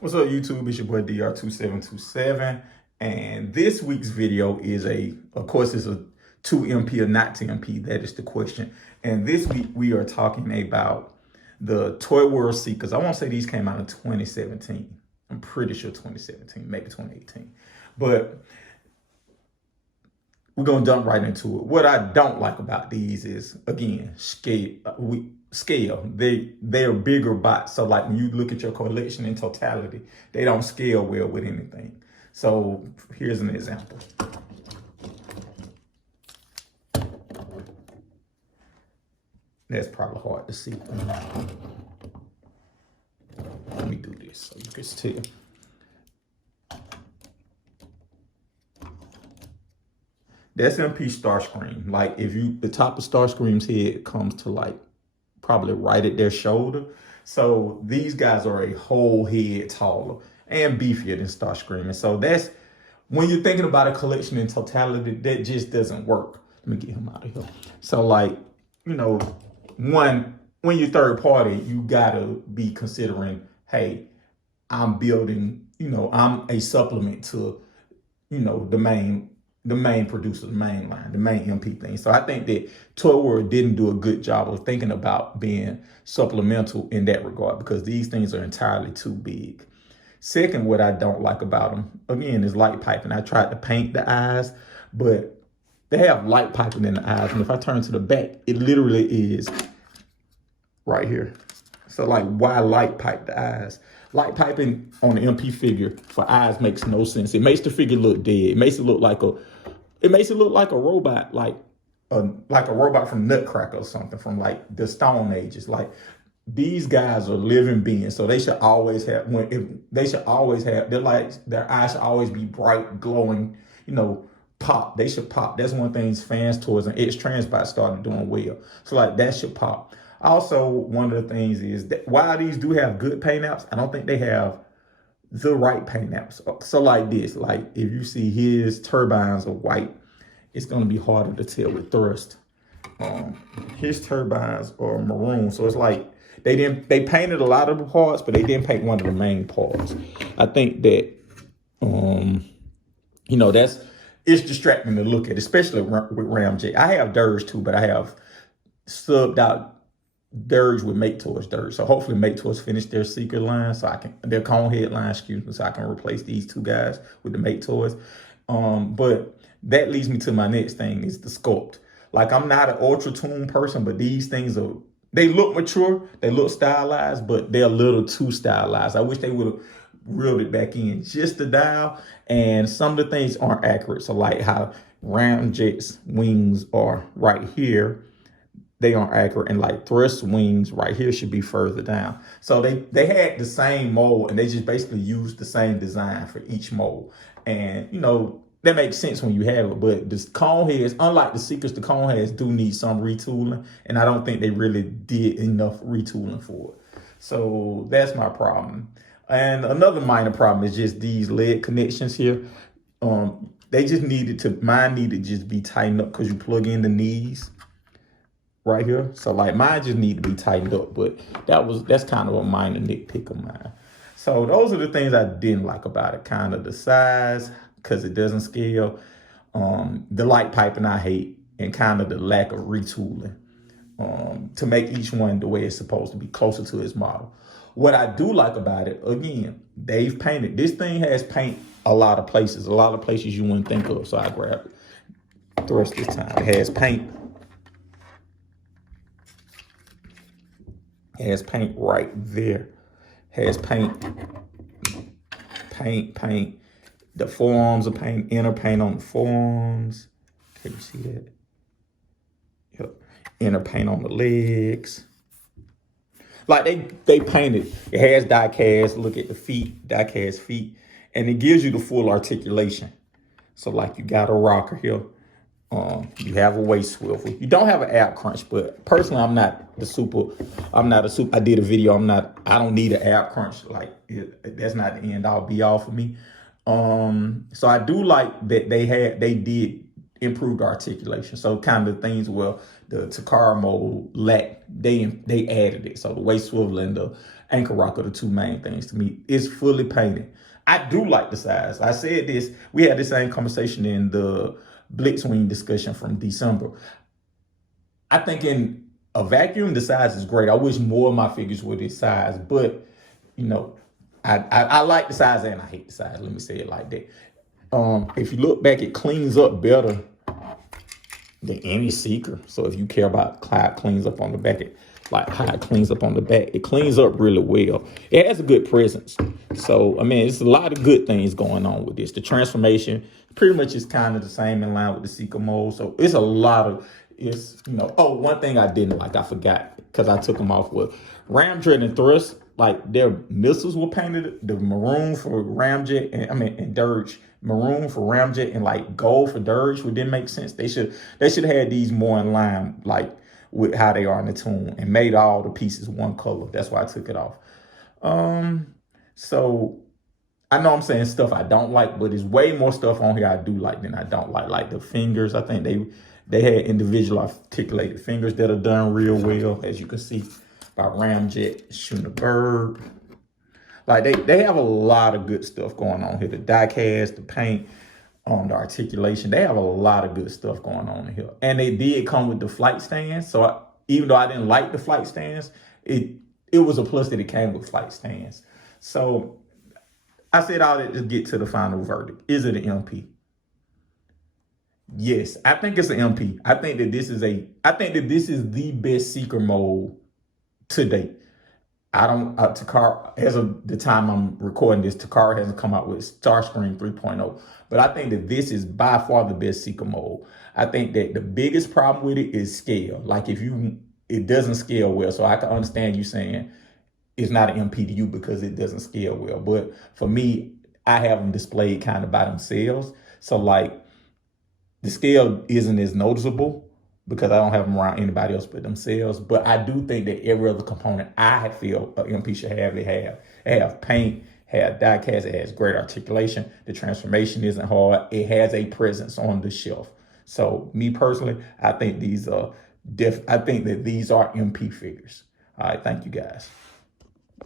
What's up, YouTube? It's your boy DR2727, and this week's video is of course, it's a 2MP or not 2MP. That is the question. And this week we are talking about the Toyworld Seekers. I want to say these came out in 2017. I'm pretty sure 2017, maybe 2018. But we're gonna jump right into it. What I don't like about these is, again, scale. They're bigger bots. So like when you look at your collection in totality, they don't scale well with anything. So here's an example. That's probably hard to see. Let me do this so you can tell. That's MP Starscream. Like if the top of Starscream's head comes to like probably right at their shoulder. So these guys are a whole head taller and beefier than Starscream. And so that's, when you're thinking about a collection in totality, that just doesn't work. Let me get him out of here. So like, you know, when you're third party, you gotta be considering, hey, I'm building, I'm a supplement to, the main producer, the main line, the main MP thing. So I think that Toyworld didn't do a good job of thinking about being supplemental in that regard, because these things are entirely too big. Second, what I don't like about them, again, is light piping. I tried to paint the eyes, but they have light piping in the eyes. And if I turn to the back, it literally is right here. So like, why light pipe the eyes? Light piping on the MP figure for eyes makes no sense. It makes the figure look dead. It makes it look like a robot, like a robot from Nutcracker or something from like the Stone Ages. Like, these guys are living beings, so they should always have their lights, their eyes should always be bright, glowing, pop. They should pop. That's one thing fans towards and X-Transbot started doing well. So like that should pop. Also, one of the things is that while these do have good paint apps, I don't think they have the right paint apps. So like this, like if you see his turbines are white, it's going to be harder to tell with thrust. His turbines are maroon, so it's like they painted a lot of the parts, but they didn't paint one of the main parts. I think that it's distracting to look at, especially with Ramjet. I have Dirge too, but I have subbed out Dirge with Make Toys Dirge. So hopefully Make Toys finish their Seeker line, their Conehead line, excuse me, so I can replace these two guys with the Make Toys. But that leads me to my next thing, is the sculpt. Like, I'm not an ultra tune person, but these things they look mature, they look stylized, but they're a little too stylized. I wish they would have reeled it back in just the dial, and some of the things aren't accurate. So like how Ramjet's wings are right here, they aren't accurate, and like thrust wings right here should be further down. So they had the same mold, and they just basically used the same design for each mold. And that makes sense when you have it, but the Coneheads, unlike the Seekers, the Coneheads do need some retooling, and I don't think they really did enough retooling for it. So that's my problem. And another minor problem is just these lead connections here. They just mine needed to just be tightened up, because you plug in the knees right here. So like mine just need to be tightened up, but that's kind of a minor nitpick of mine. So those are the things I didn't like about it. Kind of the size, because it doesn't scale. The light piping I hate, and kind of the lack of retooling to make each one the way it's supposed to be, closer to its model. What I do like about it, again, they've painted. This thing has paint a lot of places you wouldn't think of. So I grabbed the rest this time. It has paint. It has paint right there. It has paint. The forearms are paint, inner paint on the forearms. Can you see that? Yep. Inner paint on the legs. Like they painted. It has die cast. Look at the feet, die cast feet, and it gives you the full articulation. So like you got a rocker here. You have a waist swivel. You don't have an ab crunch, but personally, I did a video. I don't need an ab crunch. Like that's not the end all be all for me. So I do like that they did improved articulation. So kind of things, well, the Takara mold lack, they added it. So the waist swivel and the ankle rock are the two main things to me. It's fully painted. I do like the size. I said this, we had the same conversation in the Blitzwing discussion from December. I think in a vacuum, the size is great. I wish more of my figures were this size, but you know, I like the size and I hate the size. Let me say it like that. If you look back, it cleans up better than any Seeker. So if you care about how it cleans up on the back, it cleans up really well. It has a good presence. So, I mean, it's a lot of good things going on with this. The transformation pretty much is kind of the same in line with the Seeker mold. So it's a lot of, oh, one thing I didn't like, I forgot, because I took them off with Ramjet and Thrust. Like their missiles were painted, the maroon for Ramjet and Dirge. Maroon for Ramjet and like gold for Dirge, which didn't make sense. They should have had these more in line, like with how they are in the tune, and made all the pieces one color. That's why I took it off. So I know I'm saying stuff I don't like, but there's way more stuff on here I do like than I don't like. Like the fingers, I think they had individual articulated fingers that are done real well, as you can see by Ramjet shooting a bird. Like they have a lot of good stuff going on here. The die cast, the paint, the articulation. They have a lot of good stuff going on in here. And they did come with the flight stands. So even though I didn't like the flight stands, it was a plus that it came with flight stands. So I said all that to get to the final verdict. Is it an MP? Yes, I think it's an MP. I think that this is the best Seeker mold to date. Takara, as of the time I'm recording this, Takara hasn't come out with Starscream 3.0. But I think that this is by far the best Seeker mold. I think that the biggest problem with it is scale. Like it doesn't scale well. So I can understand you saying it's not an MP to you because it doesn't scale well. But for me, I have them displayed kind of by themselves. So like the scale isn't as noticeable because I don't have them around anybody else but themselves. But I do think that every other component I feel an MP should have, they have paint, have die cast, it has great articulation. The transformation isn't hard. It has a presence on the shelf. So me personally, I think these are MP figures. All right, thank you guys.